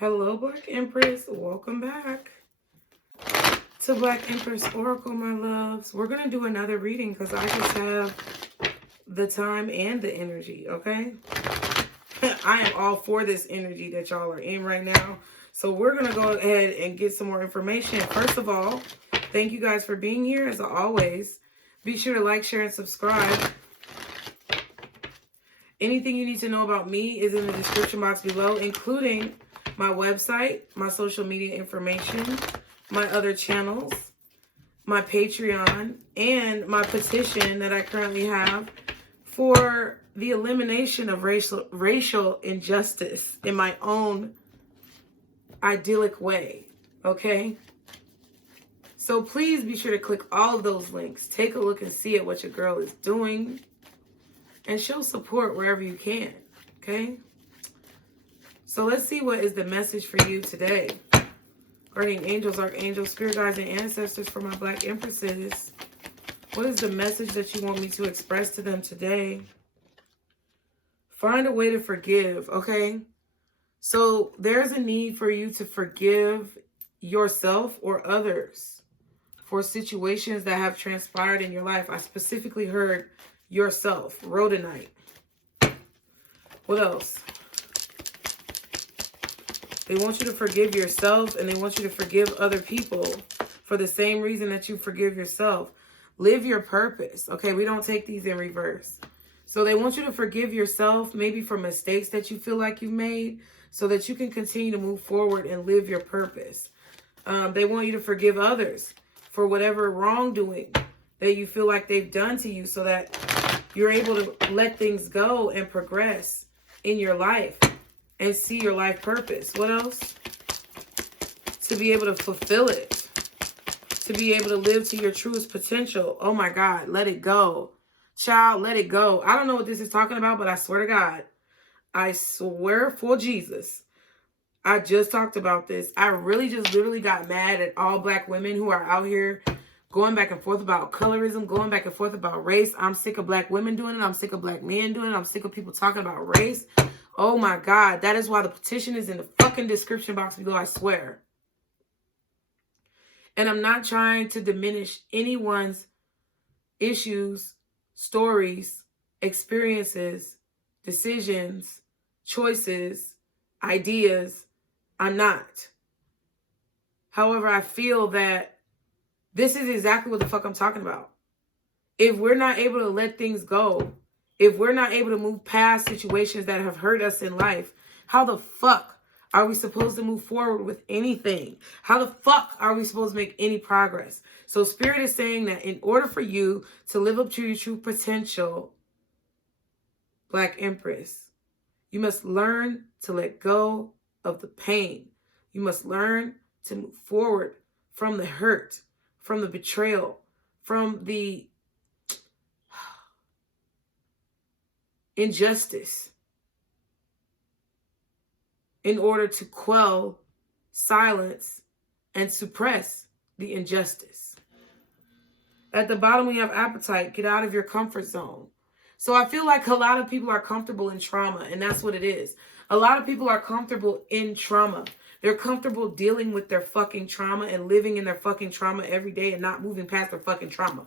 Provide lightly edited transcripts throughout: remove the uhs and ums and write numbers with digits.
Hello, Black Empress. Welcome back to Black Empress Oracle, my loves. We're going to do another reading because I just have the time and the energy, okay? I am all for this energy that y'all are in right now. So we're going to go ahead and get some more information. First of all, thank you guys for being here, as always. Be sure to like, share, and subscribe. Anything you need to know about me is in the description box below, including my website, my social media information, my other channels, my Patreon, and my petition that I currently have for the elimination of racial injustice in my own idyllic way, okay? So please be sure to click all of those links. Take a look and see at what your girl is doing and show support wherever you can, okay? So let's see what is the message for you today. Guardian angels, archangels, spirit guides, and ancestors for my Black Empresses. What is the message that you want me to express to them today? Find a way to forgive, okay? So there's a need for you to forgive yourself or others for situations that have transpired in your life. I specifically heard yourself, rhodonite. What else? They want you to forgive yourself, and they want you to forgive other people for the same reason that you forgive yourself. Live your purpose. Okay, we don't take these in reverse. So they want you to forgive yourself, maybe for mistakes that you feel like you've made, so that you can continue to move forward and live your purpose. They want you to forgive others for whatever wrongdoing that you feel like they've done to you, so that you're able to let things go and progress in your life and see your life purpose. What else? To be able to fulfill it. To be able to live to your truest potential. Oh my God, let it go. Child, let it go. I don't know what this is talking about, but I swear to God, I swear for Jesus, I just talked about this. I really just literally got mad at all Black women who are out here going back and forth about colorism, going back and forth about race. I'm sick of Black women doing it. I'm sick of Black men doing it. I'm sick of people talking about race. Oh my God, that is why the petition is in the fucking description box below, I swear. And I'm not trying to diminish anyone's issues, stories, experiences, decisions, choices, ideas. I'm not. However, I feel that this is exactly what the fuck I'm talking about. If we're not able to let things go, if we're not able to move past situations that have hurt us in life, how the fuck are we supposed to move forward with anything? How the fuck are we supposed to make any progress? So Spirit is saying that in order for you to live up to your true potential, Black Empress, you must learn to let go of the pain. You must learn to move forward from the hurt, from the betrayal, from the injustice, in order to quell, silence, and suppress the injustice. At the bottom, we have appetite. Get out of your comfort zone. So I feel like a lot of people are comfortable in trauma, and that's what it is. A lot of people are comfortable in trauma. They're comfortable dealing with their fucking trauma and living in their fucking trauma every day and not moving past their fucking trauma.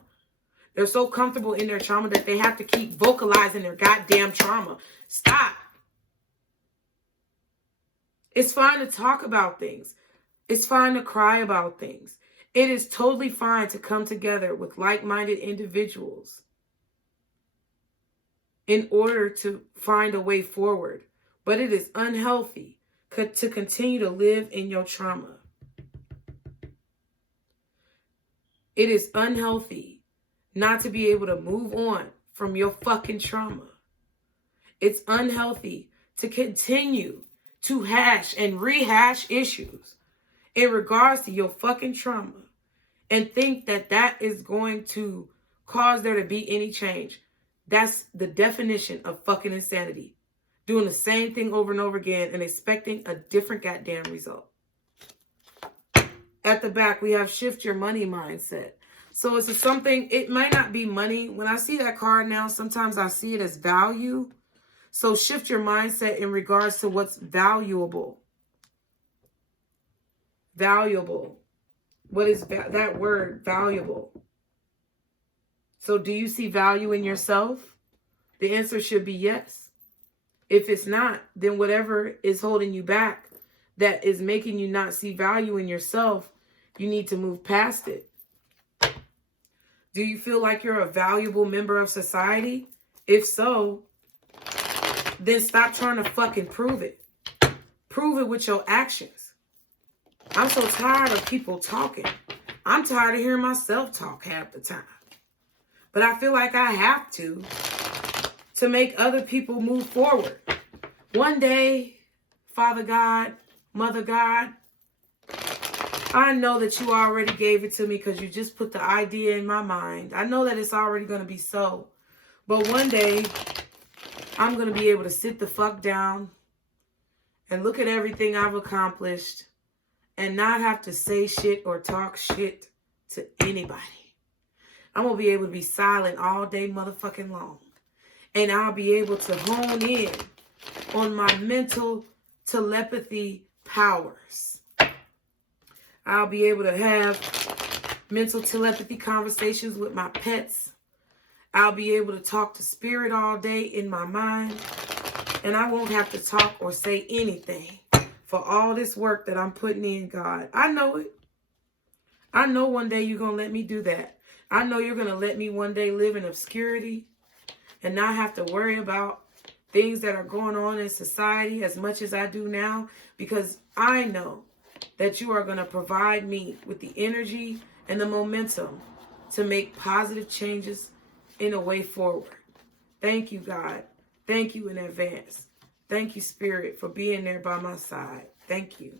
They're so comfortable in their trauma that they have to keep vocalizing their goddamn trauma. Stop. It's fine to talk about things. It's fine to cry about things. It is totally fine to come together with like-minded individuals in order to find a way forward. But it is unhealthy to continue to live in your trauma. It is unhealthy not to be able to move on from your fucking trauma. It's unhealthy to continue to hash and rehash issues in regards to your fucking trauma and think that that is going to cause there to be any change. That's the definition of fucking insanity. Doing the same thing over and over again and expecting a different goddamn result. At the back, we have shift your money mindset. So it's something, it might not be money. When I see that card now, sometimes I see it as value. So shift your mindset in regards to what's valuable. Valuable. What is that word? Valuable. So do you see value in yourself? The answer should be yes. If it's not, then whatever is holding you back, that is making you not see value in yourself, you need to move past it. Do you feel like you're a valuable member of society? If so, then stop trying to fucking prove it. Prove it with your actions. I'm so tired of people talking. I'm tired of hearing myself talk half the time. But I feel like I have to make other people move forward. One day, Father God, Mother God, I know that you already gave it to me because you just put the idea in my mind. I know that it's already going to be so. But one day, I'm going to be able to sit the fuck down and look at everything I've accomplished and not have to say shit or talk shit to anybody. I'm going to be able to be silent all day motherfucking long. And I'll be able to hone in on my mental telepathy powers. I'll be able to have mental telepathy conversations with my pets. I'll be able to talk to spirit all day in my mind. And I won't have to talk or say anything for all this work that I'm putting in, God. I know it. I know one day you're going to let me do that. I know you're going to let me one day live in obscurity and not have to worry about things that are going on in society as much as I do now, because I know that you are going to provide me with the energy and the momentum to make positive changes in a way forward. Thank you, God. Thank you in advance. Thank you, Spirit, for being there by my side. Thank you.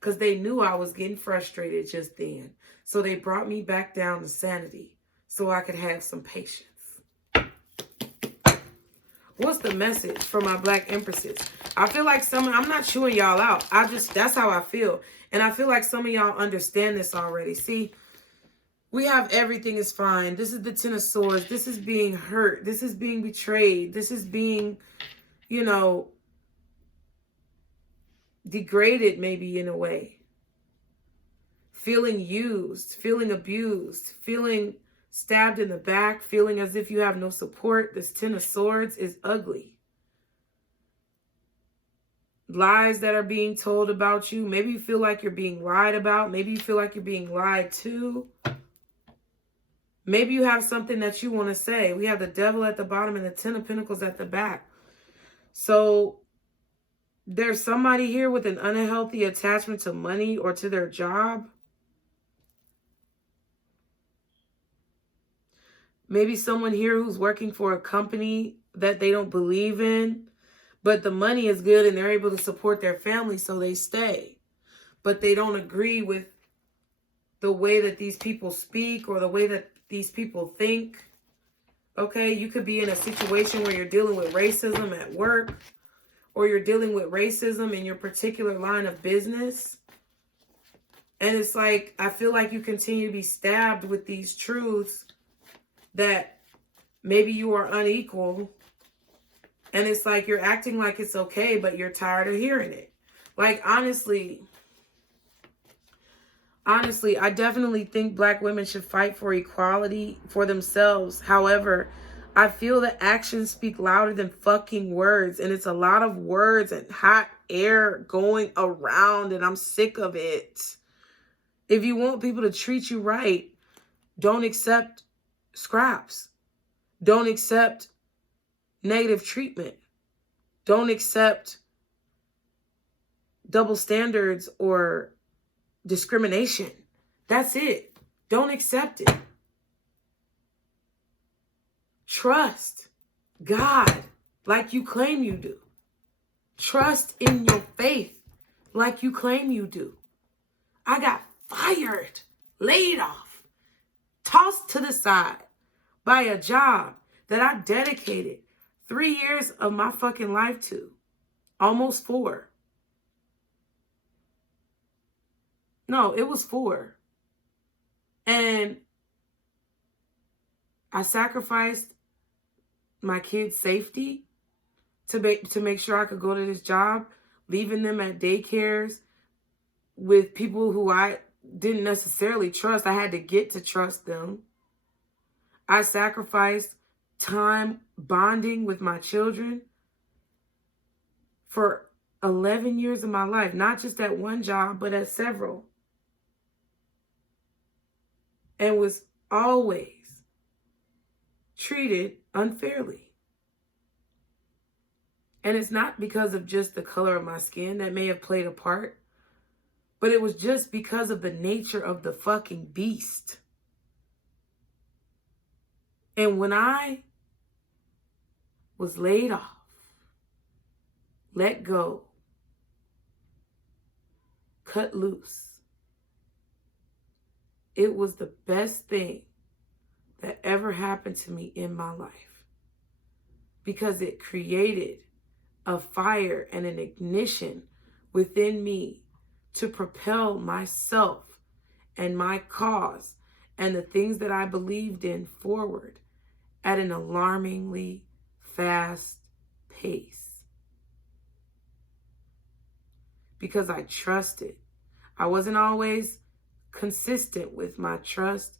Because they knew I was getting frustrated just then. So they brought me back down to sanity so I could have some patience. What's the message for my Black Empresses? I feel like I'm not chewing y'all out. That's how I feel. And I feel like some of y'all understand this already. See, we have everything is fine. This is the Ten of Swords. This is being hurt. This is being betrayed. This is being, degraded maybe in a way. Feeling used, feeling abused, feeling stabbed in the back, feeling as if you have no support. This Ten of Swords is ugly. Lies that are being told about you. Maybe you feel like you're being lied about. Maybe you feel like you're being lied to. Maybe you have something that you want to say. We have the Devil at the bottom and the Ten of Pentacles at the back. So there's somebody here with an unhealthy attachment to money or to their job. Maybe someone here who's working for a company that they don't believe in, but the money is good and they're able to support their family, so they stay. But they don't agree with the way that these people speak or the way that these people think. Okay, you could be in a situation where you're dealing with racism at work, or you're dealing with racism in your particular line of business. And it's like, I feel like you continue to be stabbed with these truths that maybe you are unequal. And it's like you're acting like it's okay, but you're tired of hearing it. Like, honestly, I definitely think Black women should fight for equality for themselves. However, I feel that actions speak louder than fucking words. And it's a lot of words and hot air going around, and I'm sick of it. If you want people to treat you right, don't accept scraps. Don't accept negative treatment. Don't accept double standards or discrimination. That's it. Don't accept it. Trust God like you claim you do. Trust in your faith like you claim you do. I got fired, laid off, tossed to the side by a job that I dedicated 3 years of my fucking life to. Almost 4. No, it was 4. And I sacrificed my kids' safety to make sure I could go to this job, leaving them at daycares, with people who I didn't necessarily trust. I had to get to trust them. I sacrificed time bonding with my children for 11 years of my life, not just at one job, but at several. And was always treated unfairly. And it's not because of just the color of my skin that may have played a part, but it was just because of the nature of the fucking beast. And when I was laid off, let go, cut loose, it was the best thing that ever happened to me in my life, because it created a fire and an ignition within me to propel myself and my cause and the things that I believed in forward at an alarmingly fast pace. Because I trusted. I wasn't always consistent with my trust.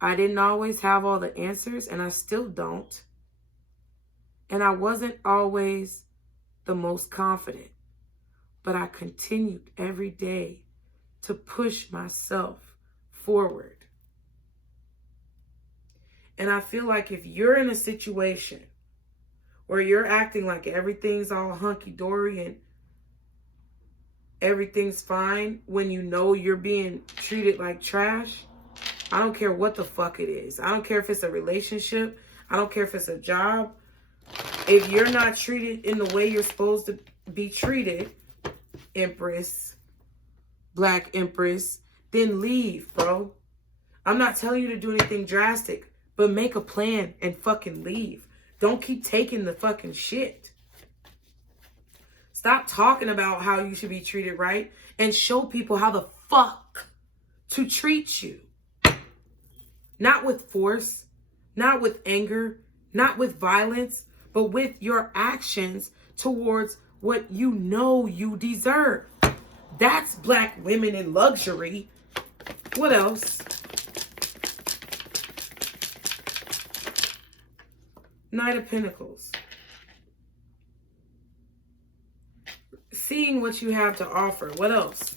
I didn't always have all the answers, and I still don't. And I wasn't always the most confident, but I continued every day to push myself forward. And I feel like if you're in a situation where you're acting like everything's all hunky-dory and everything's fine when you know you're being treated like trash, I don't care what the fuck it is. I don't care if it's a relationship. I don't care if it's a job. If you're not treated in the way you're supposed to be treated, Empress, Black Empress, then leave, bro. I'm not telling you to do anything drastic, but make a plan and fucking leave. Don't keep taking the fucking shit. Stop talking about how you should be treated right and show people how the fuck to treat you. Not with force, not with anger, not with violence, but with your actions towards what you know you deserve. That's Black women in luxury. What else? Knight of Pentacles. Seeing what you have to offer. What else?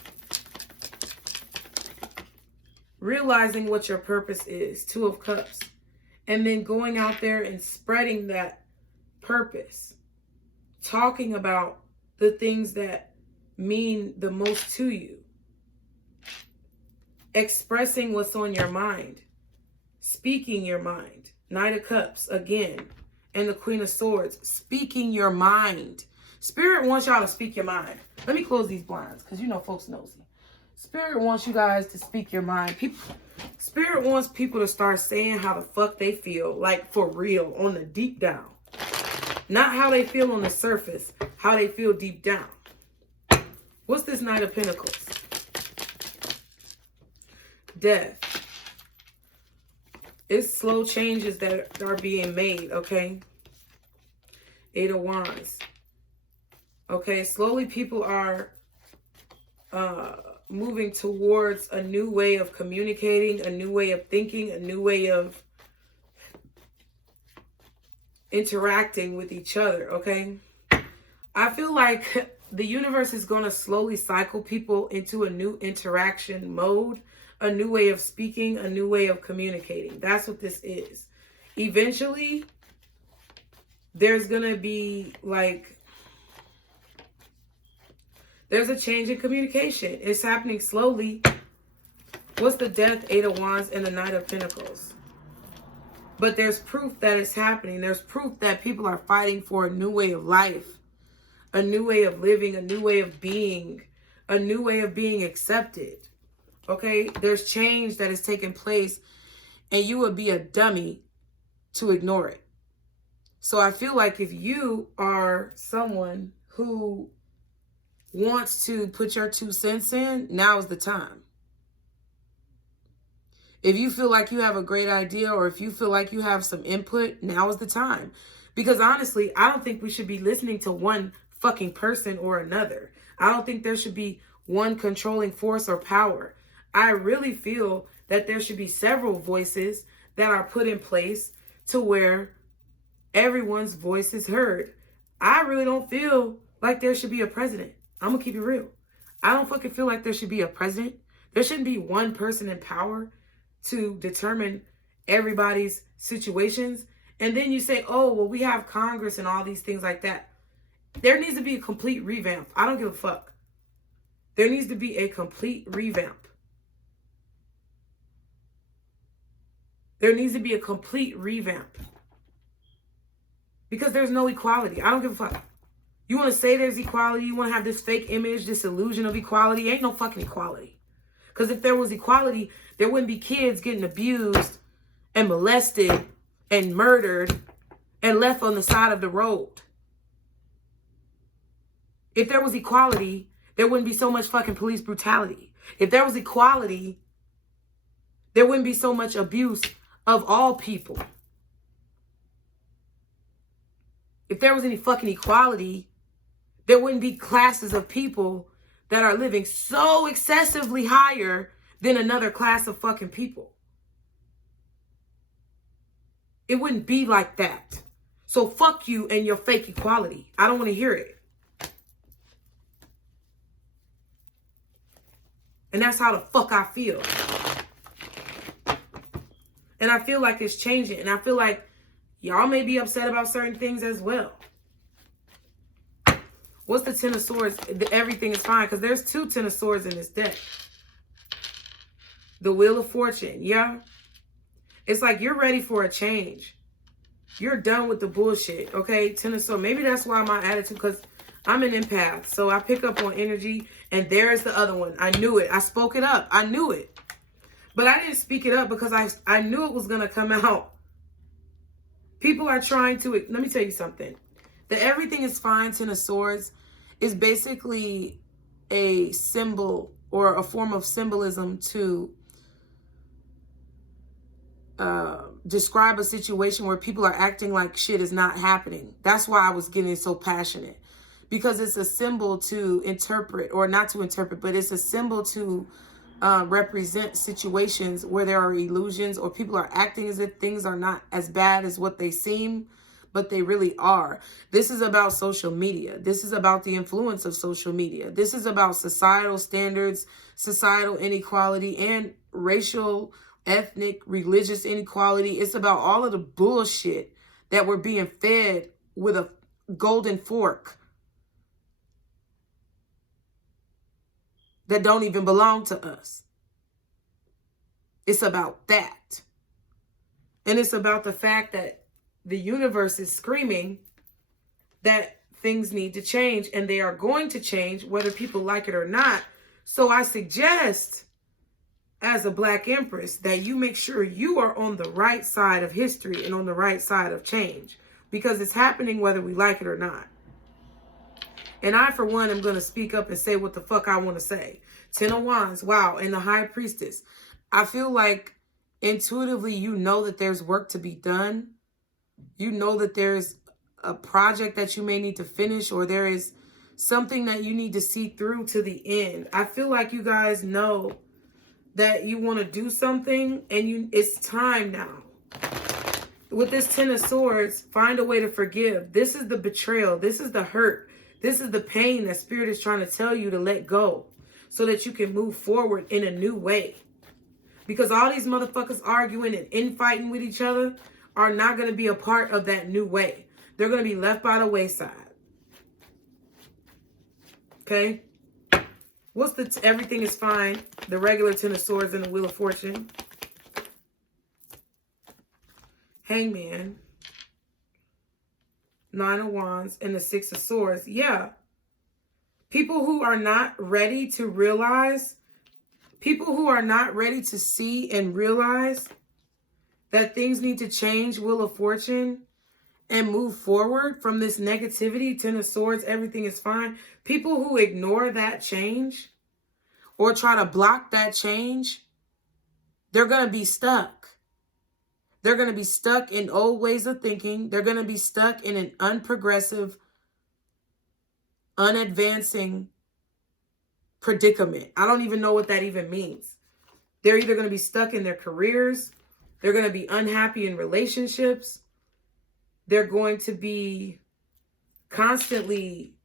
Realizing what your purpose is. Two of Cups. And then going out there and spreading that purpose. Talking about the things that mean the most to you. Expressing what's on your mind. Speaking your mind. Knight of Cups again. And the Queen of Swords. Speaking your mind. Spirit wants y'all to speak your mind. Let me close these blinds because you know folks nosy. Spirit wants you guys to speak your mind. Spirit wants people to start saying how the fuck they feel. Like for real. On the deep down. Not how they feel on the surface. How they feel deep down. What's this Knight of Pentacles? Death. It's slow changes that are being made, okay? Eight of Wands. Okay, slowly people are moving towards a new way of communicating, a new way of thinking, a new way of interacting with each other, okay? I feel like the universe is going to slowly cycle people into a new interaction mode, a new way of speaking, a new way of communicating. That's what this is. Eventually, there's going to be like, there's a change in communication. It's happening slowly. What's the Death, Eight of Wands, and the Knight of Pentacles? But there's proof that it's happening. There's proof that people are fighting for a new way of life, a new way of living, a new way of being, a new way of being accepted. Okay? There's change that is taking place, and you would be a dummy to ignore it. So I feel like if you are someone who wants to put your 2 cents in, now is the time. If you feel like you have a great idea, or if you feel like you have some input, now is the time. Because honestly, I don't think we should be listening to one fucking person or another. I don't think there should be one controlling force or power. I really feel that there should be several voices that are put in place to where everyone's voice is heard. I really don't feel like there should be a president. I'm gonna keep it real. I don't fucking feel like there should be a president. There shouldn't be one person in power to determine everybody's situations. And then you say, oh, well, we have Congress and all these things like that. There needs to be a complete revamp. I don't give a fuck. There needs to be a complete revamp. There needs to be a complete revamp. Because there's no equality. I don't give a fuck. You want to say there's equality, you want to have this fake image, this illusion of equality. Ain't no fucking equality. Because if there was equality, there wouldn't be kids getting abused and molested and murdered and left on the side of the road. If there was equality, there wouldn't be so much fucking police brutality. If there was equality, there wouldn't be so much abuse of all people. If there was any fucking equality, there wouldn't be classes of people that are living so excessively higher than another class of fucking people. It wouldn't be like that. So fuck you and your fake equality. I don't want to hear it. And that's how the fuck I feel. And I feel like it's changing. And I feel like y'all may be upset about certain things as well. What's the Ten of Swords? Everything is fine. Because there's two Ten of Swords in this deck. The Wheel of Fortune. Yeah. It's like you're ready for a change. You're done with the bullshit. Okay. Ten of Swords. Maybe that's why my attitude. Because I'm an empath. So I pick up on energy. And there's the other one. I knew it. I spoke it up. I knew it. But I didn't speak it up because I knew it was going to come out. People are trying to... Let me tell you something. The Everything is Fine Ten of Swords is basically a symbol or a form of symbolism to describe a situation where people are acting like shit is not happening. That's why I was getting so passionate. Because it's a symbol to interpret, or not to interpret, but it's a symbol to represent situations where there are illusions or people are acting as if things are not as bad as what they seem, but they really are. This is about social media. This is about the influence of social media. This is about societal standards, societal inequality, and racial, ethnic, religious inequality. It's about all of the bullshit that we're being fed with a golden fork that don't even belong to us. It's about that. And it's about the fact that the universe is screaming that things need to change, and they are going to change whether people like it or not. So I suggest, as a Black Empress, that you make sure you are on the right side of history and on the right side of change, because it's happening whether we like it or not. And I, for one, am going to speak up and say what the fuck I want to say. Ten of Wands. Wow. And the High Priestess. I feel like intuitively you know that there's work to be done. You know that there's a project that you may need to finish, or there is something that you need to see through to the end. I feel like you guys know that you want to do something, and it's time now. With this Ten of Swords, find a way to forgive. This is the betrayal. This is the hurt. This is the pain that Spirit is trying to tell you to let go so that you can move forward in a new way. Because all these motherfuckers arguing and infighting with each other are not going to be a part of that new way. They're going to be left by the wayside. Okay? What's the Everything is Fine? The regular Ten of Swords and the Wheel of Fortune. Hangman. Nine of Wands and the Six of Swords. Yeah. People who are not ready to realize, people who are not ready to see and realize that things need to change, Wheel of Fortune, and move forward from this negativity, Ten of Swords, everything is fine. People who ignore that change or try to block that change, they're going to be stuck. They're going to be stuck in old ways of thinking. They're going to be stuck in an unprogressive, unadvancing predicament. I don't even know what that even means. They're either going to be stuck in their careers. They're going to be unhappy in relationships. They're going to be constantly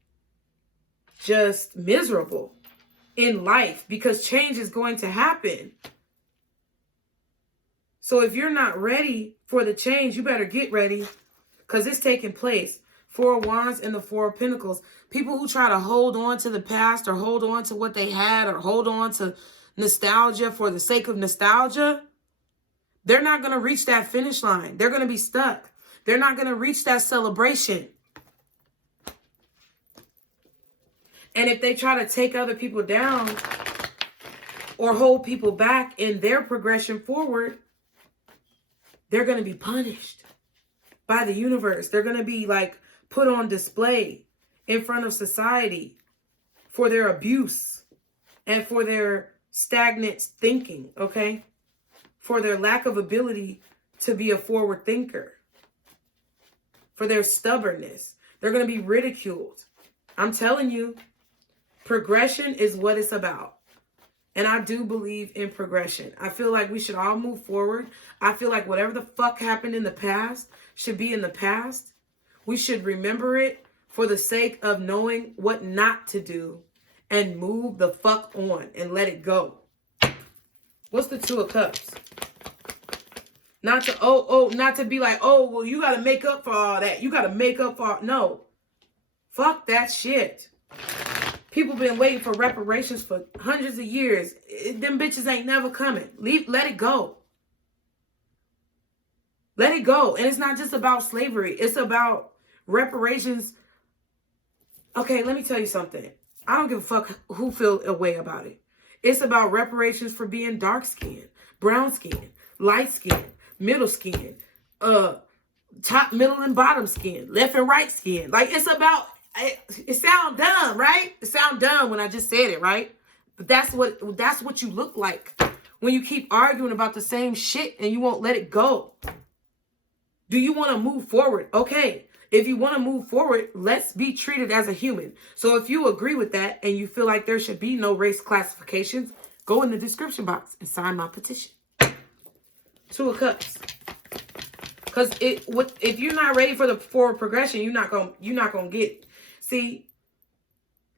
just miserable in life because change is going to happen. So if you're not ready for the change, you better get ready because it's taking place. Four of Wands and the Four of Pentacles. People who try to hold on to the past or hold on to what they had or hold on to nostalgia for the sake of nostalgia, they're not going to reach that finish line. They're going to be stuck. They're not going to reach that celebration. And if they try to take other people down or hold people back in their progression forward, they're going to be punished by the universe. They're going to be like put on display in front of society for their abuse and for their stagnant thinking, okay? For their lack of ability to be a forward thinker, for their stubbornness. They're going to be ridiculed. I'm telling you, progression is what it's about. And I do believe in progression. I feel like we should all move forward. I feel like whatever the fuck happened in the past should be in the past. We should remember it for the sake of knowing what not to do and move the fuck on and let it go. What's the Two of Cups? Not to, not to be like, oh, well, you got to make up for all that. You got to make up for all. No. Fuck that shit. People been waiting for reparations for hundreds of years. Them bitches ain't never coming. Let it go. Let it go. And it's not just about slavery. It's about reparations. Okay, let me tell you something. I don't give a fuck who feel a way about it. It's about reparations for being dark skinned, brown skinned, light skinned, middle skin, top, middle, and bottom skin, left and right skin. Like, it's about, it sound dumb, right? It sound dumb when I just said it, right? But that's what you look like when you keep arguing about the same shit and you won't let it go. Do you want to move forward? Okay. If you want to move forward, let's be treated as a human. So if you agree with that and you feel like there should be no race classifications, go in the description box and sign my petition. Two of Cups. Because if you're not ready for the forward progression, you're not gonna get it. See,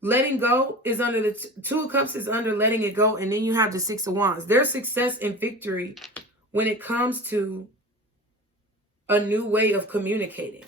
letting go is under the Two of Cups is under letting it go, and then you have the Six of Wands. There's success and victory when it comes to a new way of communicating,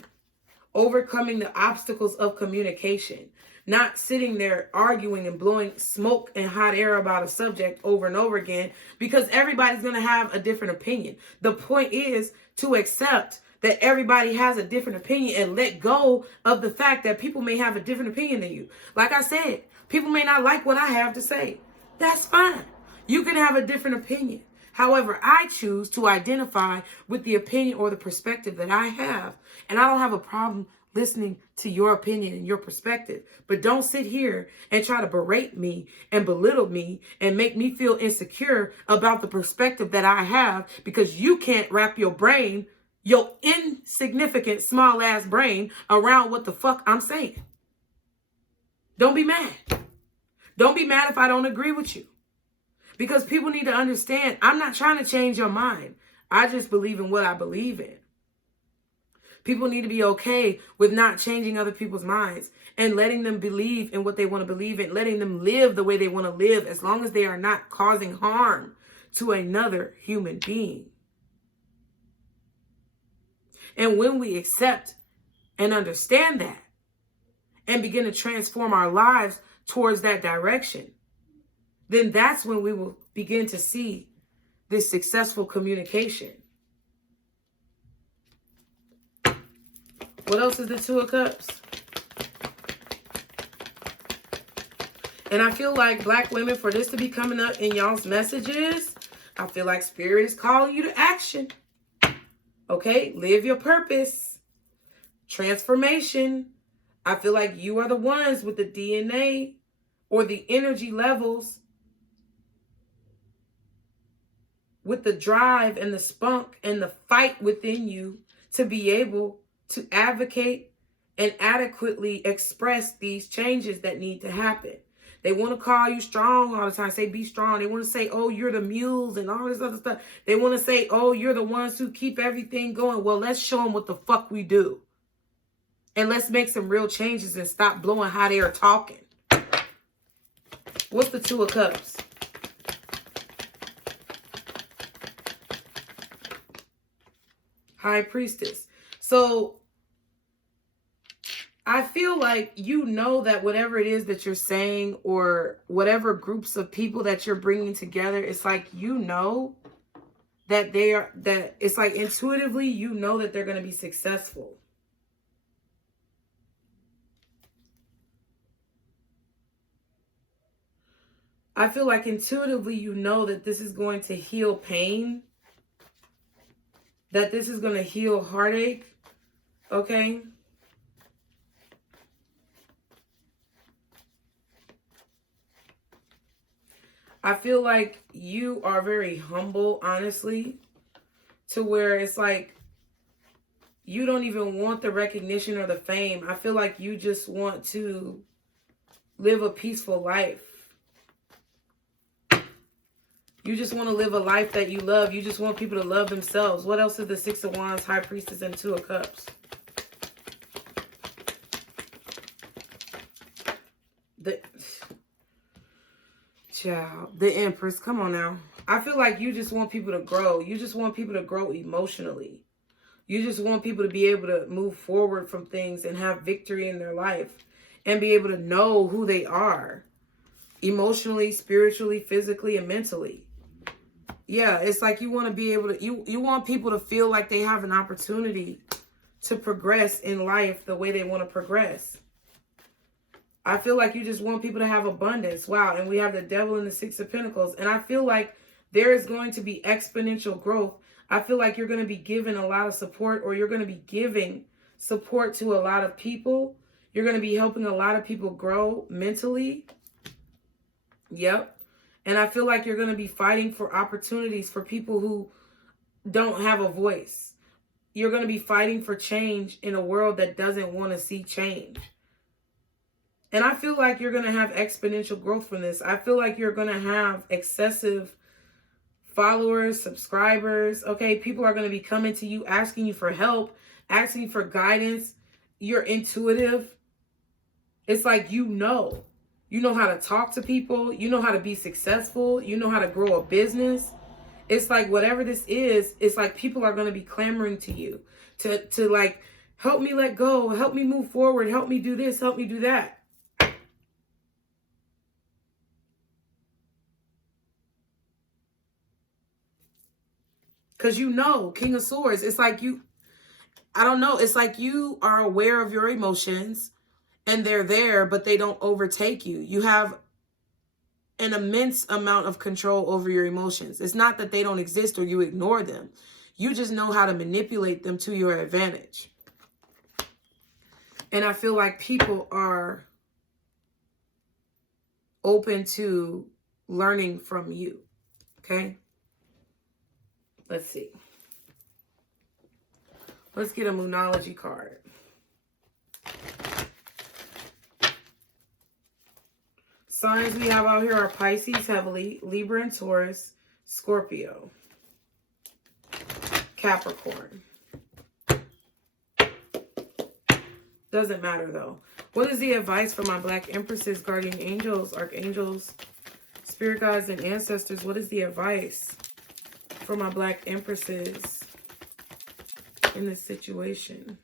overcoming the obstacles of communication, not sitting there arguing and blowing smoke and hot air about a subject over and over again, because everybody's going to have a different opinion. The point is to accept that everybody has a different opinion and let go of the fact that people may have a different opinion than you. Like I said, people may not like what I have to say. That's fine. You can have a different opinion. However, I choose to identify with the opinion or the perspective that I have. And I don't have a problem listening to your opinion and your perspective. But don't sit here and try to berate me and belittle me and make me feel insecure about the perspective that I have because you can't wrap your brain, your insignificant small ass brain, around what the fuck I'm saying. Don't be mad. Don't be mad if I don't agree with you. Because people need to understand, I'm not trying to change your mind. I just believe in what I believe in. People need to be okay with not changing other people's minds and letting them believe in what they want to believe in, letting them live the way they want to live, as long as they are not causing harm to another human being. And when we accept and understand that and begin to transform our lives towards that direction, then that's when we will begin to see this successful communication. What else is the Two of Cups? And I feel like Black women, for this to be coming up in y'all's messages, I feel like Spirit is calling you to action. Okay? Live your purpose. Transformation. I feel like you are the ones with the DNA or the energy levels, with the drive and the spunk and the fight within you to be able to advocate and adequately express these changes that need to happen. They want to call you strong all the time. Say, be strong. They want to say, oh, you're the mules and all this other stuff. They want to say, oh, you're the ones who keep everything going. Well, let's show them what the fuck we do. And let's make some real changes and stop blowing hot air talking. What's the Two of Cups? High Priestess. So I feel like you know that whatever it is that you're saying or whatever groups of people that you're bringing together, it's like you know that they are, that it's like intuitively you know that they're going to be successful. I feel like intuitively you know that this is going to heal pain, that this is going to heal heartache, okay? I feel like you are very humble, honestly, to where it's like you don't even want the recognition or the fame. I feel like you just want to live a peaceful life. You just want to live a life that you love. You just want people to love themselves. What else is the Six of Wands, High Priestess, and Two of Cups? The Empress. Come on now. I feel like you just want people to grow. You just want people to grow emotionally. You just want people to be able to move forward from things and have victory in their life and be able to know who they are emotionally, spiritually, physically, and mentally. Yeah, it's like you want to be able to, you want people to feel like they have an opportunity to progress in life the way they want to progress. I feel like you just want people to have abundance. Wow, and we have the Devil and the Six of Pentacles. And I feel like there is going to be exponential growth. I feel like you're going to be given a lot of support, or you're going to be giving support to a lot of people. You're going to be helping a lot of people grow mentally. Yep. And I feel like you're going to be fighting for opportunities for people who don't have a voice. You're going to be fighting for change in a world that doesn't want to see change. And I feel like you're going to have exponential growth from this. I feel like you're going to have excessive followers, subscribers. Okay, people are going to be coming to you, asking you for help, asking you for guidance. You're intuitive. It's like you know. You know how to talk to people. You know how to be successful. You know how to grow a business. It's like whatever this is, it's like people are going to be clamoring to you to like, help me let go, help me move forward, help me do this, help me do that. Because you know, King of Swords, it's like you, I don't know, it's like you are aware of your emotions and they're there, but they don't overtake you. You have an immense amount of control over your emotions. It's not that they don't exist or you ignore them. You just know how to manipulate them to your advantage. And I feel like people are open to learning from you. Okay? Let's see. Let's get a Moonology card. Signs we have out here are Pisces heavily, Libra and Taurus, Scorpio, Capricorn. Doesn't matter though. What is the advice for my Black Empresses, Guardian Angels, Archangels, Spirit Guides, and Ancestors? What is the advice for my Black Empresses in this situation?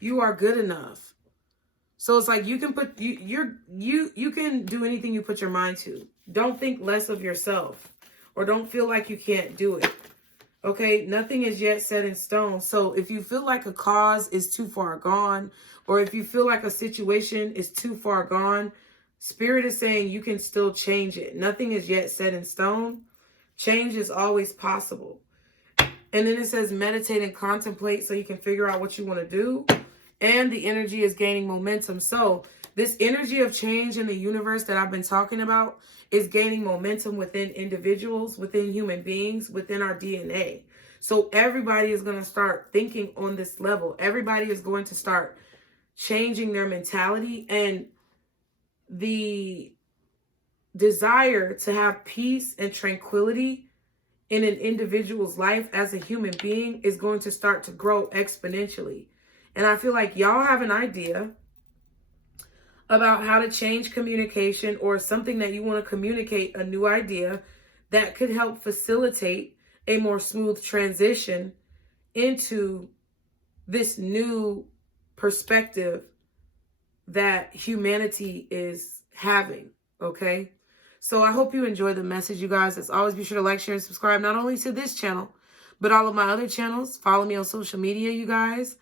You are good enough. So it's like you can put you can do anything you put your mind to. Don't think less of yourself, or don't feel like you can't do it. Okay, nothing is yet set in stone. So if you feel like a cause is too far gone, or if you feel like a situation is too far gone, Spirit is saying you can still change it. Nothing is yet set in stone. Change is always possible. And then it says meditate and contemplate so you can figure out what you want to do. And the energy is gaining momentum. So this energy of change in the universe that I've been talking about is gaining momentum within individuals, within human beings, within our DNA. So everybody is going to start thinking on this level. Everybody is going to start changing their mentality. And the desire to have peace and tranquility in an individual's life as a human being is going to start to grow exponentially. And I feel like y'all have an idea about how to change communication or something that you want to communicate, a new idea that could help facilitate a more smooth transition into this new perspective that humanity is having, okay? So I hope you enjoy the message, you guys. As always, be sure to like, share, and subscribe, not only to this channel, but all of my other channels. Follow me on social media, you guys.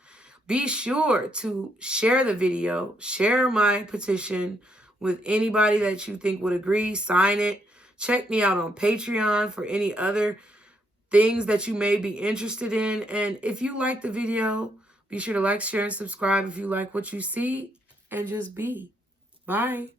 Be sure to share the video, share my petition with anybody that you think would agree, sign it. Check me out on Patreon for any other things that you may be interested in. And if you like the video, be sure to like, share, and subscribe if you like what you see, and just be. Bye.